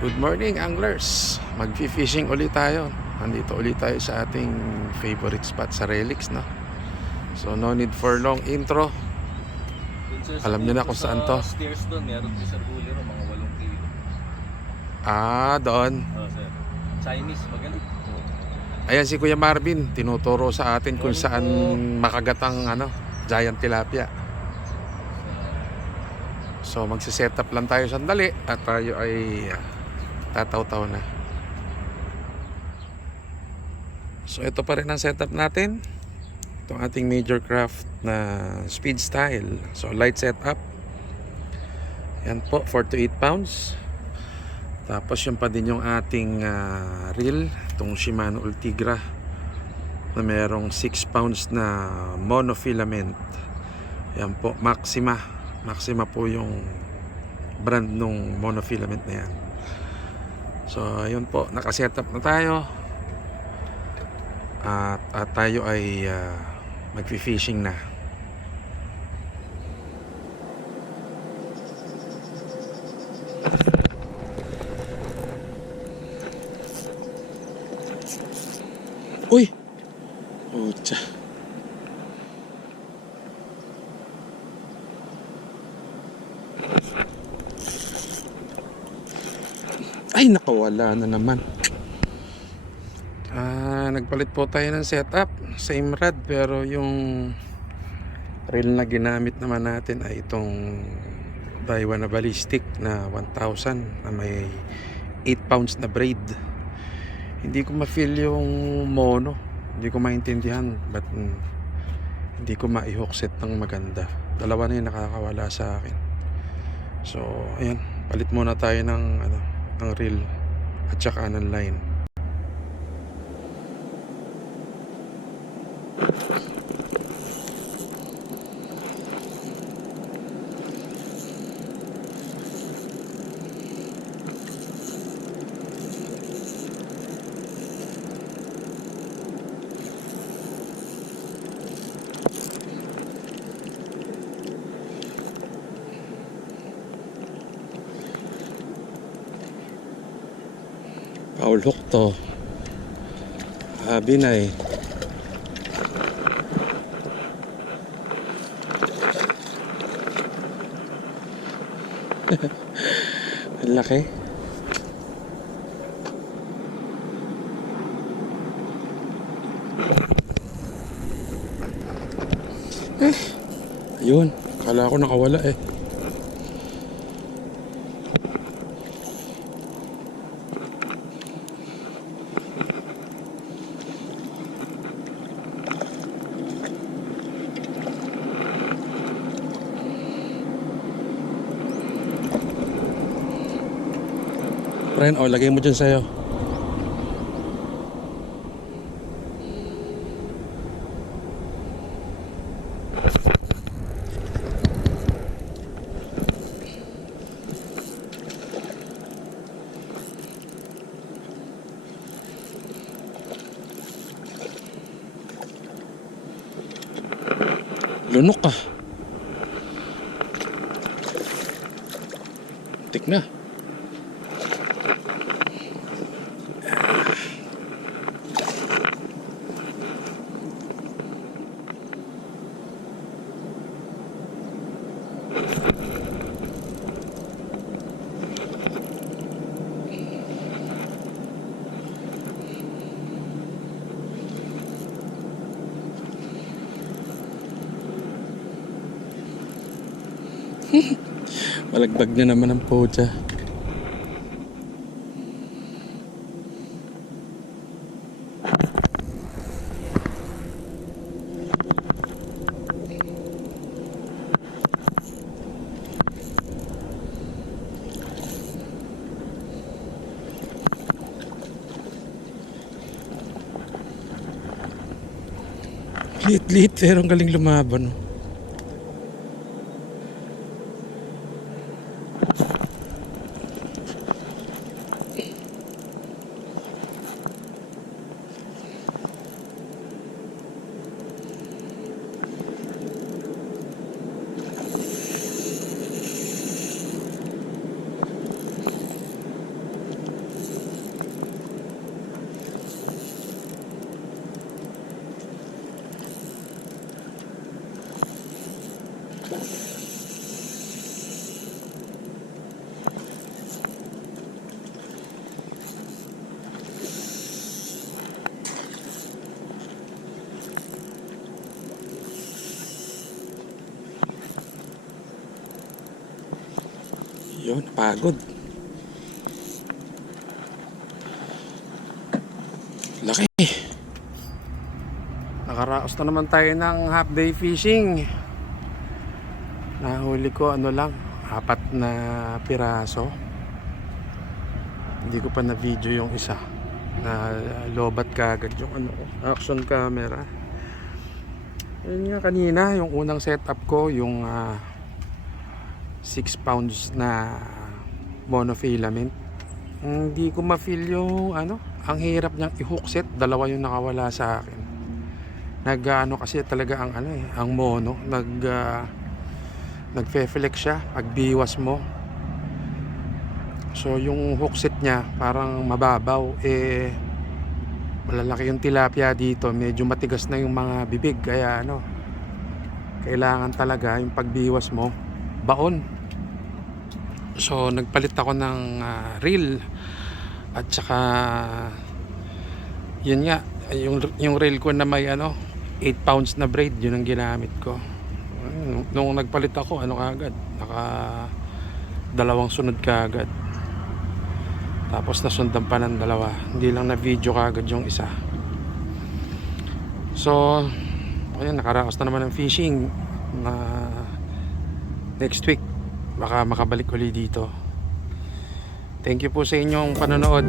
Good morning, anglers. Mag-fishing ulit tayo. Nandito ulit tayo sa ating favorite spot sa Relics, no? So no need for long intro. Alam niyo na kung saan to. Stairs doon, meron din Sir Julio, mga 8 kilo. Doon. Sir. Chinese, magaling. Ayan si Kuya Marvin, tinuturo sa atin kung saan makagat ang giant tilapia. So magse-set up lang tayo sandali at tayo ay tataw-taw na. So ito pa rin ang setup natin. Itong ating major craft na speed style. So light setup. Yan po, 4 to 8 pounds. Tapos yung pa din yung ating reel, itong Shimano Ultigra na merong 6 pounds na monofilament. Yan po, Maxima. Maxima po yung brand nung monofilament na yan. So ayun po, nakasetup na tayo. At tayo ay mag-fishing na. Uy! Pucha. Ay, nakawala na naman. Nagpalit po tayo ng setup. Same rod, pero yung reel na ginamit naman natin ay itong Daiwa na ballistic na 1000 na may 8 pounds na braid. Hindi ko ma-feel yung mono. Hindi ko maintindihan ba't hindi ko ma-hook set ng maganda. Dalawa na yung nakakawala sa akin. So, ayan. Palit muna tayo ng reel at saka ng line. Foul hook to. Habi na eh. Ang laki. Ayun, kala ko nakawala eh. Friend, lagay mo dyan sa'yo. Lunok ka. Tik na. Malagbag na naman ang pucha. Liit-liit pero ang galing lumaban. Yun, pagod. Laki. Nakaraos na naman tayo ng half day fishing. Nahuli ko ano lang, 4 na piraso. Hindi ko pa na video yung isa. Na lobat kagad yung ano, action camera. Yun nga kanina, yung unang setup ko, yung 6 pounds na monofilament. Hindi ko ma-feel yung ano, ang hirap niyang i-hook set, 2 yung nakawala sa akin. Nag-ano kasi talaga ang ano ang mono, nagfe-flex siya pag biwas mo. So yung hook set niya parang mababaw, malalaki yung tilapia dito, medyo matigas na yung mga bibig, kaya ano, kailangan talaga yung pagbiwas mo baon. So nagpalit ako ng reel at saka yun nga, yung reel ko na may ano 8 pounds na braid, yun ang ginamit ko. Nung nagpalit ako, ano kagad, naka 2 sunod kagad. Tapos nasundan pa ng 2, hindi lang na video kagad yung isa. So ayun, nakaraos na naman ng fishing. Na next week baka makabalik ulit dito. Thank you po sa inyong panonood.